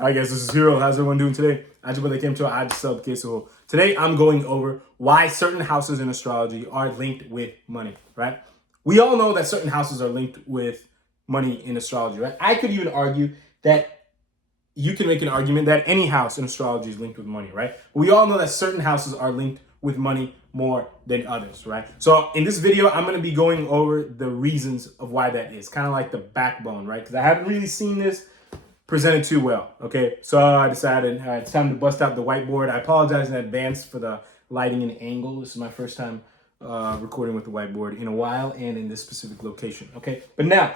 Alright guys, this is Hero. How's everyone doing today? So today I'm going over why certain houses in astrology are linked with money, right? We all know that certain houses are linked with money in astrology, right? I could even argue that you can make an argument that any house in astrology is linked with money, right? We all know that certain houses are linked with money more than others, right? So in this video, I'm going to be going over the reasons of why that is, kind of like the backbone, right? Because I haven't really seen this presented too well. Okay, so I decided it's time to bust out the whiteboard. I apologize in advance for the lighting and angle. This is my first time recording with the whiteboard in a while and in this specific location. Okay, but now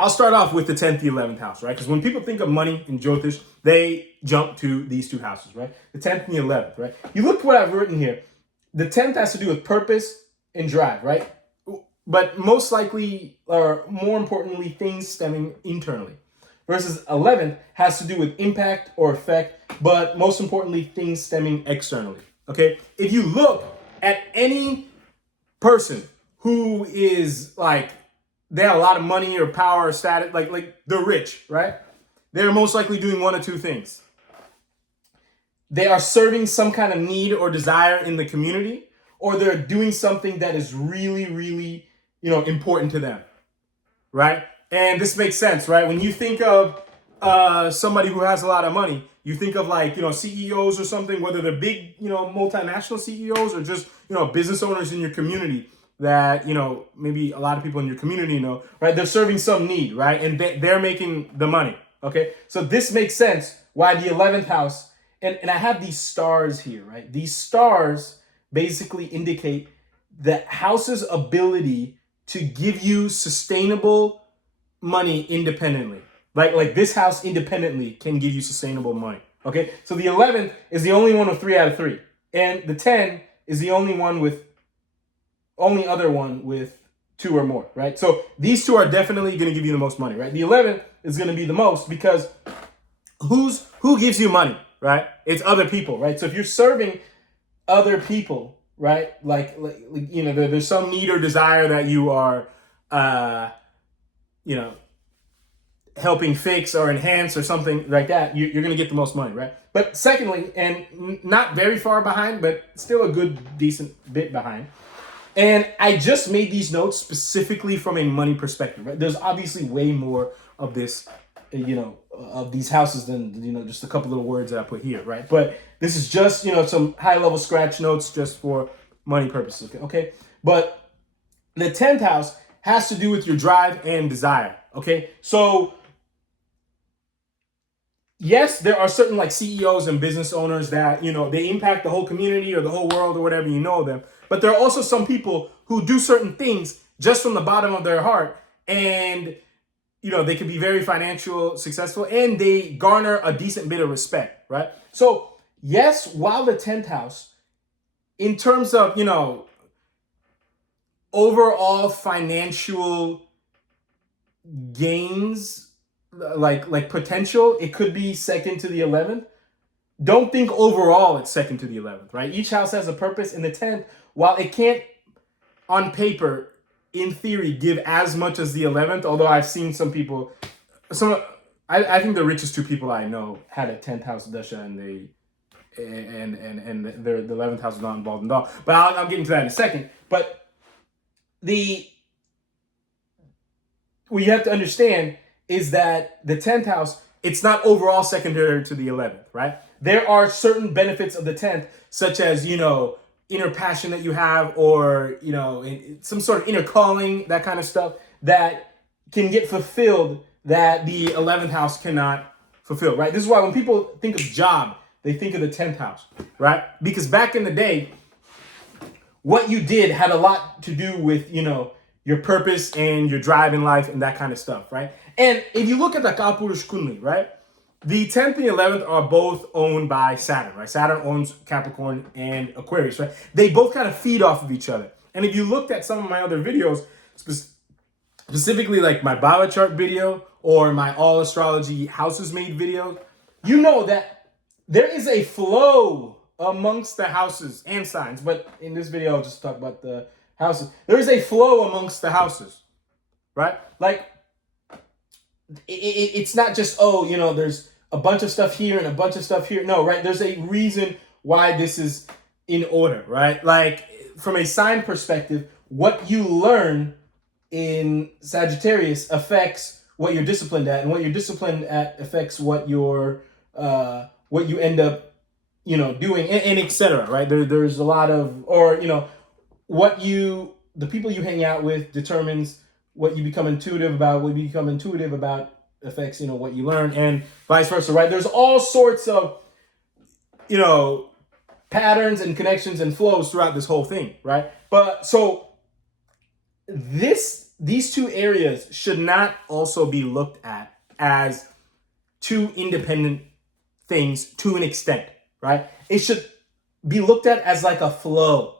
I'll start off with the 10th, the 11th house, right? Because when people think of money in Jyotish, they jump to these two houses, right? The 10th and the 11th, right? You look at what I've written here. The 10th has to do with purpose and drive, right? But most likely, or more importantly, things stemming internally. Versus 11th has to do with impact or effect, but most importantly, things stemming externally, okay? If you look at any person who is like, they have a lot of money or power or status, like they're rich, right? They're most likely doing one of two things. They are serving some kind of need or desire in the community, or they're doing something that is really, really, important to them, right? And this makes sense, right? When you think of somebody who has a lot of money, you think of like, CEOs or something, whether they're big, multinational CEOs or just, business owners in your community that, maybe a lot of people in your community know, right? They're serving some need, right? And they're making the money, okay? So this makes sense why the 11th house, and I have these stars here, right? These stars basically indicate the house's ability to give you sustainable money independently. Like this house independently can give you sustainable money. Okay, so the 11th is the only one with 3 out of 3, and the 10 is the only other one with 2 or more, right? So these two are definitely going to give you the most money, right? The 11th is going to be the most because who gives you money, right? It's other people, right? So if you're serving other people, right, like there's some need or desire that you are helping fix or enhance or something like that, you're going to get the most money, right? But secondly, and not very far behind, but still a good, decent bit behind. And I just made these notes specifically from a money perspective, right? There's obviously way more of this, of these houses than, just a couple little words that I put here, right? But this is just, some high level scratch notes just for money purposes, okay? But the 10th house has to do with your drive and desire, okay? So yes, there are certain like CEOs and business owners that, they impact the whole community or the whole world or whatever, them. But there are also some people who do certain things just from the bottom of their heart. And, they can be very financial successful and they garner a decent bit of respect, right? So yes, while the 10th house, in terms of, overall financial gains, like potential, it could be second to the 11th. Don't think overall it's second to the 11th, right? Each house has a purpose. In the 10th, while it can't on paper, in theory, give as much as the 11th, although I've seen some people, I think the richest 2 people I know had a 10th house dasha and the 11th house was not involved at all. But I'll get into that in a second. But what you have to understand is that the 10th house, it's not overall secondary to the 11th, right? There are certain benefits of the 10th, such as, inner passion that you have or, some sort of inner calling, that kind of stuff that can get fulfilled that the 11th house cannot fulfill, right? This is why when people think of job, they think of the 10th house, right? Because back in the day, what you did had a lot to do with, your purpose and your drive in life and that kind of stuff, right? And if you look at the Kalpurush Kundli, right? The 10th and the 11th are both owned by Saturn, right? Saturn owns Capricorn and Aquarius, right? They both kind of feed off of each other. And if you looked at some of my other videos, specifically like my Baba chart video or my all astrology houses made video, you know that there is a flow amongst the houses and signs. But in this video, I'll just talk about the houses. There is a flow amongst the houses, right? Like, it's not just, there's a bunch of stuff here and a bunch of stuff here. No, right? There's a reason why this is in order, right? Like from a sign perspective, what you learn in Sagittarius affects what you're disciplined at, and what you're disciplined at affects what you end up, doing, and etc. Right? There's a lot of, or the people you hang out with determines what you become intuitive about. What you become intuitive about affects what you learn, and vice versa. Right? There's all sorts of patterns and connections and flows throughout this whole thing. Right? But so these two areas should not also be looked at as two independent things to an extent, right? It should be looked at as like a flow,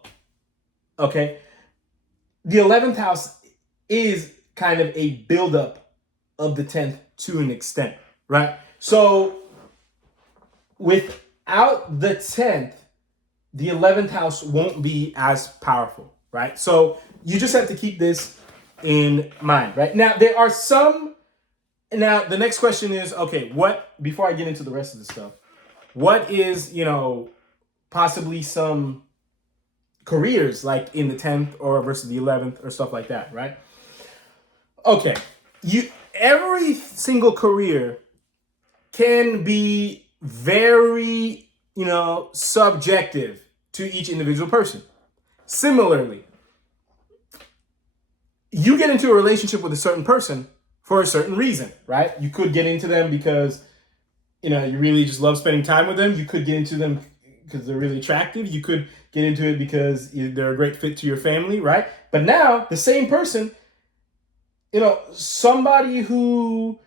okay? The 11th house is kind of a buildup of the 10th to an extent, right? So without the 10th, the 11th house won't be as powerful, right? So you just have to keep this in mind, right? Now, the next question is, okay, before I get into the rest of the stuff, what is, possibly some careers like in the 10th or versus the 11th or stuff like that, right? Okay, every single career can be very, subjective to each individual person. Similarly, you get into a relationship with a certain person for a certain reason, right? You could get into them because, you really just love spending time with them. You could get into them because they're really attractive. You could get into it because they're a great fit to your family, right? But now the same person, somebody who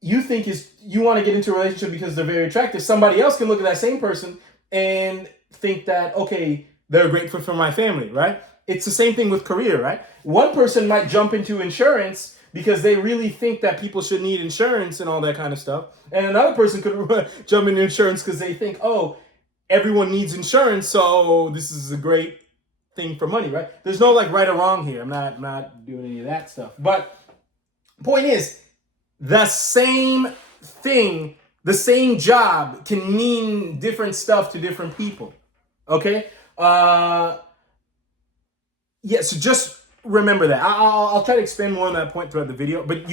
you think you want to get into a relationship because they're very attractive, somebody else can look at that same person and think that, okay, they're a great fit for my family, right? It's the same thing with career, right? One person might jump into insurance because they really think that people should need insurance and all that kind of stuff. And another person could jump into insurance because they think, oh, everyone needs insurance, so this is a great thing for money, right? There's no like right or wrong here. I'm not doing any of that stuff. But point is, the same thing, the same job can mean different stuff to different people. Okay? So just remember that. I'll try to expand more on that point throughout the video, but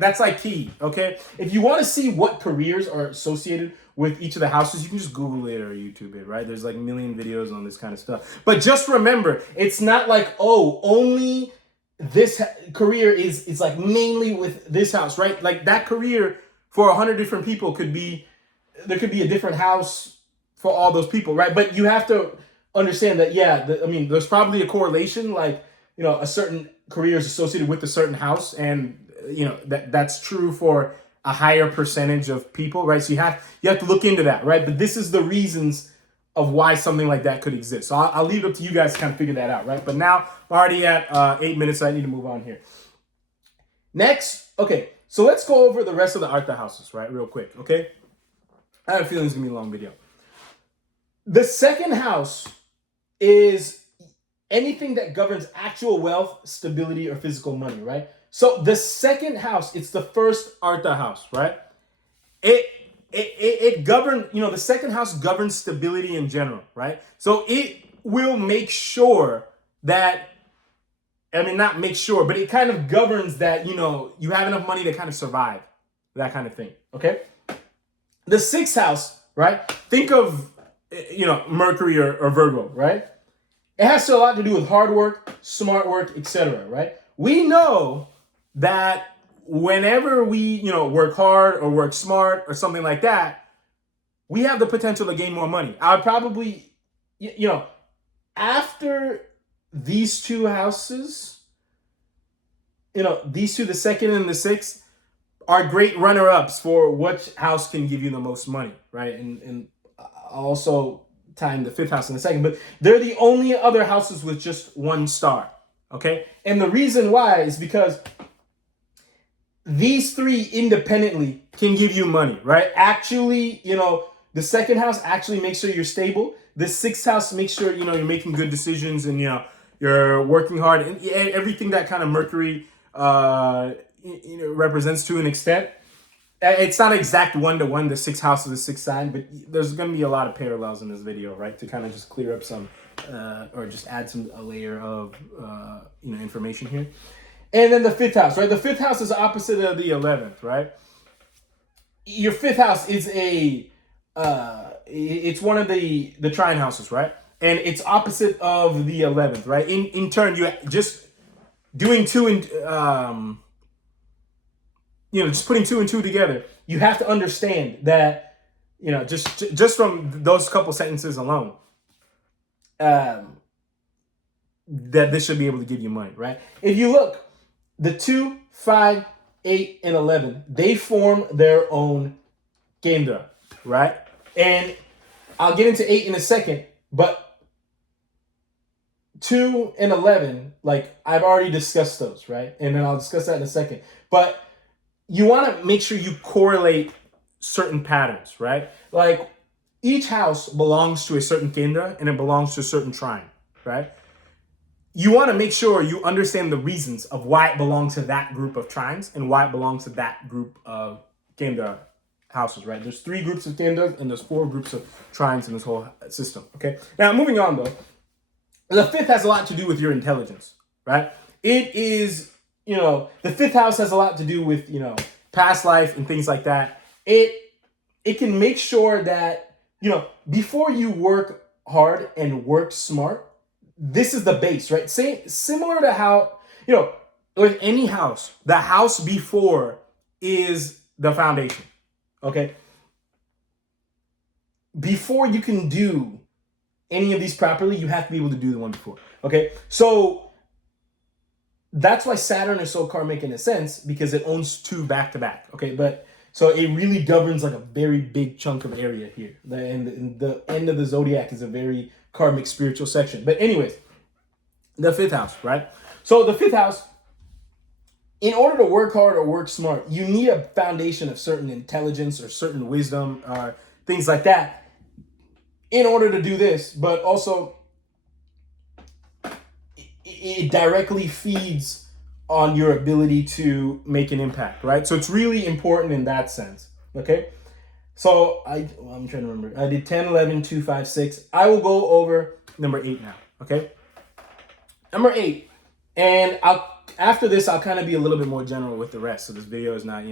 that's like key, okay? If you want to see what careers are associated with each of the houses, you can just Google it or YouTube it, right? There's like a million videos on this kind of stuff. But just remember, it's not like, oh, only this career is like mainly with this house, right? Like that career for 100 different people there could be a different house for all those people, right? But you have to understand that, there's probably a correlation, like, a certain career is associated with a certain house, and that's true for a higher percentage of people, right? So you have to look into that, right? But this is the reasons of why something like that could exist. So I'll leave it up to you guys to kind of figure that out, right? But now I'm already at 8 minutes, so I need to move on here. Next, okay, so let's go over the rest of the Artha houses, right, real quick, okay? I have a feeling it's gonna be a long video. The second house is anything that governs actual wealth, stability, or physical money, right? So the second house, it's the first Artha house, right? It governs, the second house governs stability in general, right? So it will make sure that, not make sure, but it kind of governs that, you have enough money to kind of survive, that kind of thing, okay? The sixth house, right? Think of, Mercury or Virgo, right? It has a lot to do with hard work, smart work, etc., right? We know that whenever we, work hard or work smart or something like that, we have the potential to gain more money. I would probably, after these two houses, these two, the second and the sixth, are great runner-ups for which house can give you the most money, right? And also time the fifth house in a second, but they're the only other houses with just one star, okay? And the reason why is because these three independently can give you money, right? Actually, the second house actually makes sure you're stable. The sixth house makes sure, you're making good decisions and, you're working hard, and everything that kind of Mercury, represents to an extent. It's not exact 1-to-1, the six houses, the six sign, but there's going to be a lot of parallels in this video, right? To kind of just clear up some, or just add a layer of, information here. And then the fifth house, right? The fifth house is opposite of the 11th, right? Your fifth house is it's one of the trine houses, right? And it's opposite of the 11th, right? In turn, you just doing two and, just putting two and two together, you have to understand that, just from those couple sentences alone, that this should be able to give you money, right? If you look, the 2, 5, 8, and 11, they form their own kendra, right? And I'll get into 8 in a second, but 2 and 11, like I've already discussed those, right? And then I'll discuss that in a second. But you want to make sure you correlate certain patterns, right? Like each house belongs to a certain kendra and it belongs to a certain trine, right? You want to make sure you understand the reasons of why it belongs to that group of trines and why it belongs to that group of kendra houses, right? There's 3 groups of kendras and there's 4 groups of trines in this whole system, okay? Now, moving on though, the fifth has a lot to do with your intelligence, right? It is, the fifth house has a lot to do with, past life and things like that. It can make sure that, before you work hard and work smart, this is the base, right? Similar to how, with any house, the house before is the foundation, okay? Before you can do any of these properly, you have to be able to do the one before, okay? So that's why Saturn is so karmic in a sense, because it owns 2 back to back, okay? But so it really governs like a very big chunk of area here. And the end of the zodiac is a very karmic spiritual section. But anyways, the fifth house, right? So the fifth house, in order to work hard or work smart, you need a foundation of certain intelligence or certain wisdom or things like that in order to do this. But also, it directly feeds on your ability to make an impact, right? So it's really important in that sense, okay? So I'm trying to remember. I did 10, 11, 2, 5, 6. I will go over number 8 now, okay? Number 8. And after this, I'll kind of be a little bit more general with the rest. So this video is not,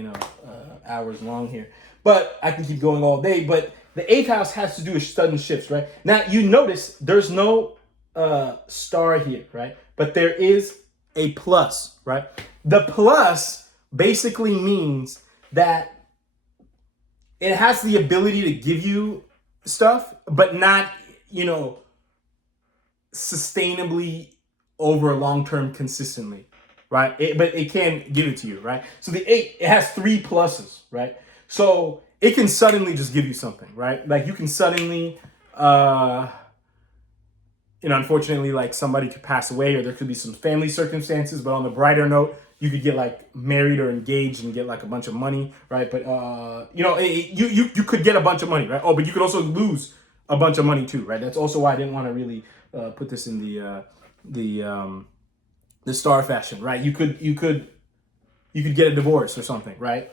hours long here. But I can keep going all day. But the 8th house has to do with sudden shifts, right? Now, you notice there's no star here, right? But there is a plus, right? The plus basically means that it has the ability to give you stuff, but not, sustainably over long term consistently, right? But it can give it to you, right? So the 8, it has 3 pluses, right? So it can suddenly just give you something, right? Like you can suddenly, unfortunately, like somebody could pass away or there could be some family circumstances, but on the brighter note, you could get like married or engaged and get like a bunch of money, right? But, you could get a bunch of money, right? Oh, but you could also lose a bunch of money too, right? That's also why I didn't want to really put this in the star fashion, right? You could get a divorce or something, right?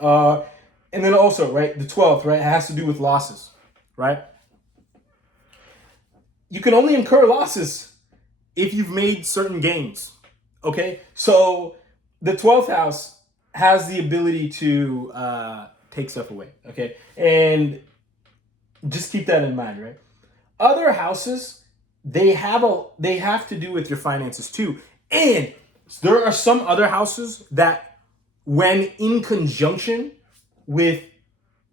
And then also, right, the 12th, right, has to do with losses, right? You can only incur losses if you've made certain gains, okay? So the 12th house has the ability to take stuff away, okay? And just keep that in mind, right? Other houses, they have to do with your finances too. And there are some other houses that when in conjunction with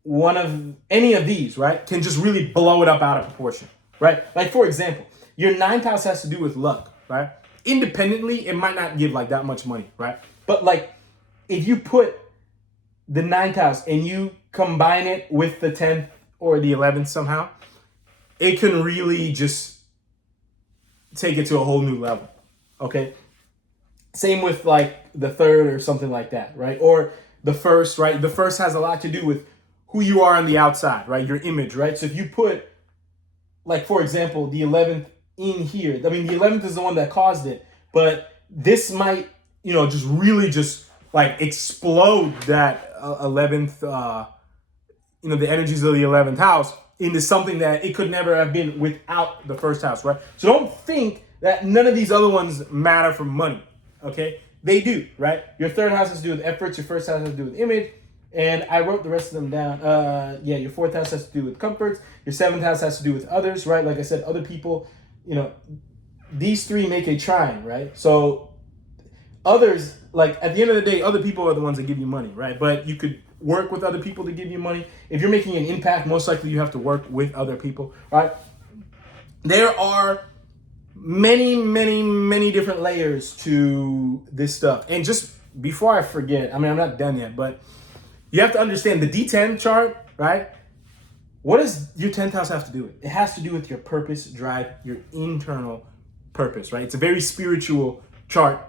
one of any of these, right, can just really blow it up out of proportion, right? Like for example, your 9th house has to do with luck, right? Independently, it might not give like that much money, right? But like if you put the 9th house and you combine it with the 10th or the 11th somehow, it can really just take it to a whole new level, okay? Same with like the 3rd or something like that, right? Or the 1st, right? The 1st has a lot to do with who you are on the outside, right? Your image, right? So if you put, like, for example, the 11th in here, I mean, the 11th is the one that caused it, but this might, just really just like explode that 11th, the energies of the 11th house into something that it could never have been without the first house, right? So don't think that none of these other ones matter for money, okay? They do, right? Your third house has to do with efforts. Your first house has to do with image. And I wrote the rest of them down. Your fourth house has to do with comforts. Your seventh house has to do with others, right? Like I said, other people, these three make a trine, right? So others, like at the end of the day, other people are the ones that give you money, right? But you could work with other people to give you money. If you're making an impact, most likely you have to work with other people, right? There are many, many, many different layers to this stuff. And just before I forget, I'm not done yet, but you have to understand the D10 chart, right? What does your 10th house have to do with? It has to do with your purpose, drive, your internal purpose, right? It's a very spiritual chart.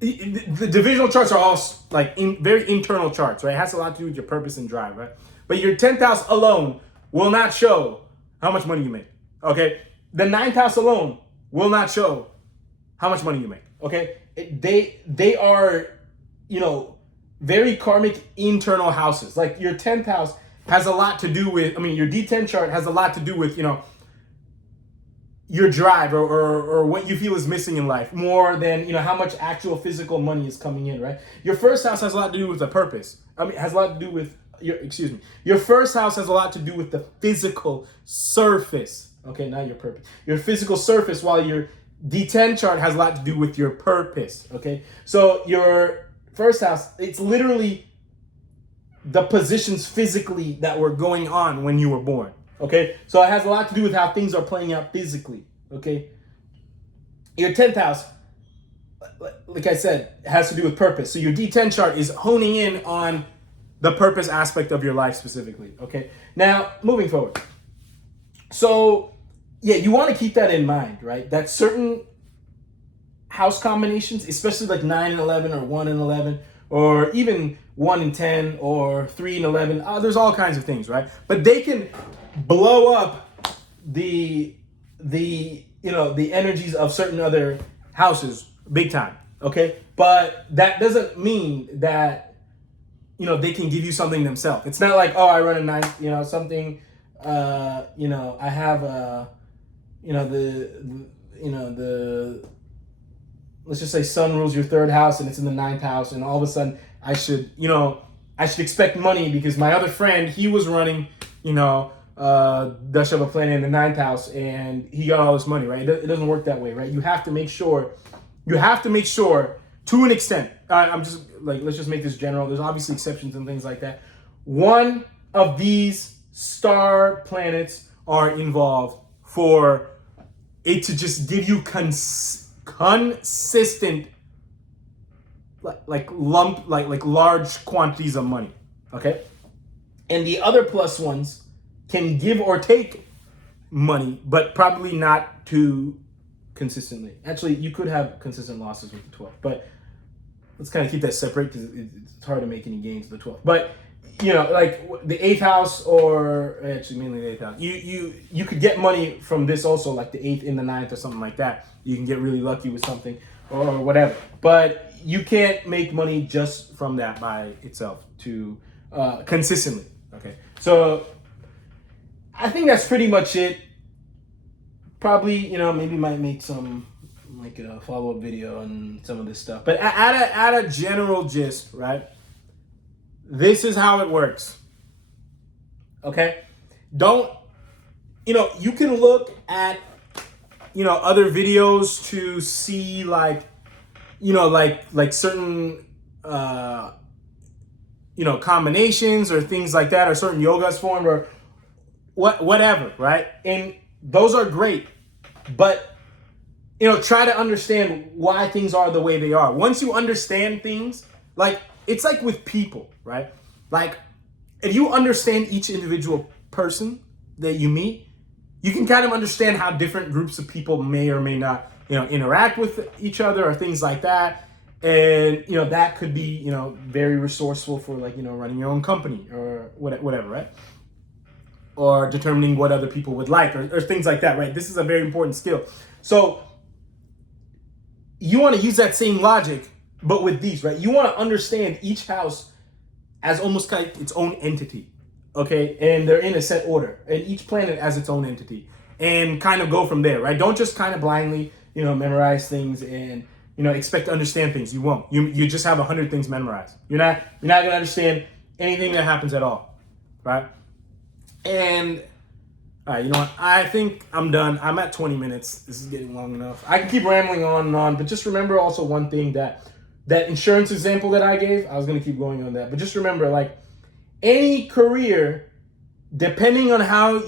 The divisional charts are all like very internal charts, right? It has a lot to do with your purpose and drive, right? But your 10th house alone will not show how much money you make, okay? The 9th house alone will not show how much money you make, okay? They are, very karmic internal houses. Like your 10th house has a lot to do with, your D10 chart has a lot to do with, your drive or what you feel is missing in life more than, how much actual physical money is coming in, right? Your first house has a lot to do with the purpose. Has a lot to do with your first house has a lot to do with the physical surface. Okay, not your purpose. Your physical surface, while your D10 chart has a lot to do with your purpose. Okay, so your first house, it's literally the positions physically that were going on when you were born. Okay, so it has a lot to do with how things are playing out physically. Okay, your 10th house, like I said, has to do with purpose. So your D10 chart is honing in on the purpose aspect of your life specifically. Okay, now moving forward. So yeah, you want to keep that in mind, right? That certain house combinations, especially like 9 and 11 or 1 and 11, or even 1 and 10 or 3 and 11, there's all kinds of things, right? But they can blow up the energies of certain other houses big time, okay? But that doesn't mean that they can give you something themselves. It's not like, oh, I run a 9, something, I have let's just say sun rules your third house and it's in the 9th house, and all of a sudden I should expect money because my other friend, he was running, Dasha of a planet in the 9th house and he got all this money, right? It doesn't work that way, right? You have to make sure to an extent, let's just make this general. There's obviously exceptions and things like that. One of these star planets are involved for it to just give you consistent like large quantities of money, okay? And the other plus ones can give or take money, but probably not too consistently. Actually, you could have consistent losses with the 12th, but let's kind of keep that separate because it's hard to make any gains with the 12th. But like the 8th house, or actually mainly the 8th house, you could get money from this also, like the 8th in the 9th or something like that. You can get really lucky with something or whatever, but you can't make money just from that by itself to consistently. Okay, so I think that's pretty much it. Probably, maybe might make some like a follow-up video on some of this stuff, but at a general gist, right? This is how it works. Okay? Don't, you can look at, other videos to see like certain, combinations or things like that, or certain yogas formed or whatever, right? And those are great, but, try to understand why things are the way they are. Once you understand things, it's like with people, right? Like, if you understand each individual person that you meet, you can kind of understand how different groups of people may or may not, interact with each other or things like that. And, that could be, very resourceful for running your own company or whatever, right? Or determining what other people would like or things like that, right? This is a very important skill. So you want to use that same logic But with these, right, you want to understand each house as almost like its own entity, okay? And they're in a set order, and each planet as its own entity, and kind of go from there, right? Don't just kind of blindly, memorize things and expect to understand things. You won't. You just have 100 things memorized. You're not gonna understand anything that happens at all, right? And all right, you know what? I think I'm done. I'm at 20 minutes. This is getting long enough. I can keep rambling on and on, but just remember also one thing, that insurance example that I gave, I was going to keep going on that. But just remember, like, any career, depending on how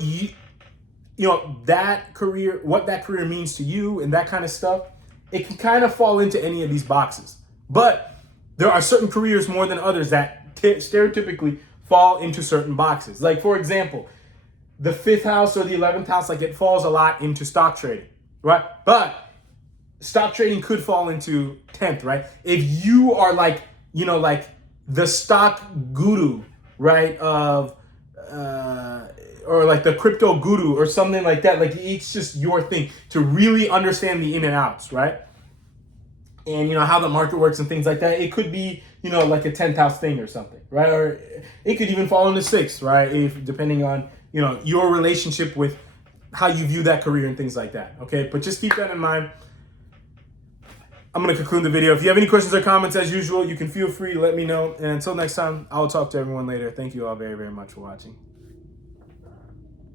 that career, what that career means to you and that kind of stuff, it can kind of fall into any of these boxes. But there are certain careers more than others that stereotypically fall into certain boxes. Like, for example, the 5th house or the 11th house, like, it falls a lot into stock trading, right? But stock trading could fall into 10th, right? If you are like the stock guru, right? Or like the crypto guru or something like that. Like, it's just your thing to really understand the in and outs, right? And how the market works and things like that. It could be, like a 10th house thing or something, right? Or it could even fall into 6th, right? If depending on, your relationship with how you view that career and things like that. Okay. But just keep that in mind. I'm going to conclude the video. If you have any questions or comments, as usual, you can feel free to let me know. And until next time, I will talk to everyone later. Thank you all very, very much for watching.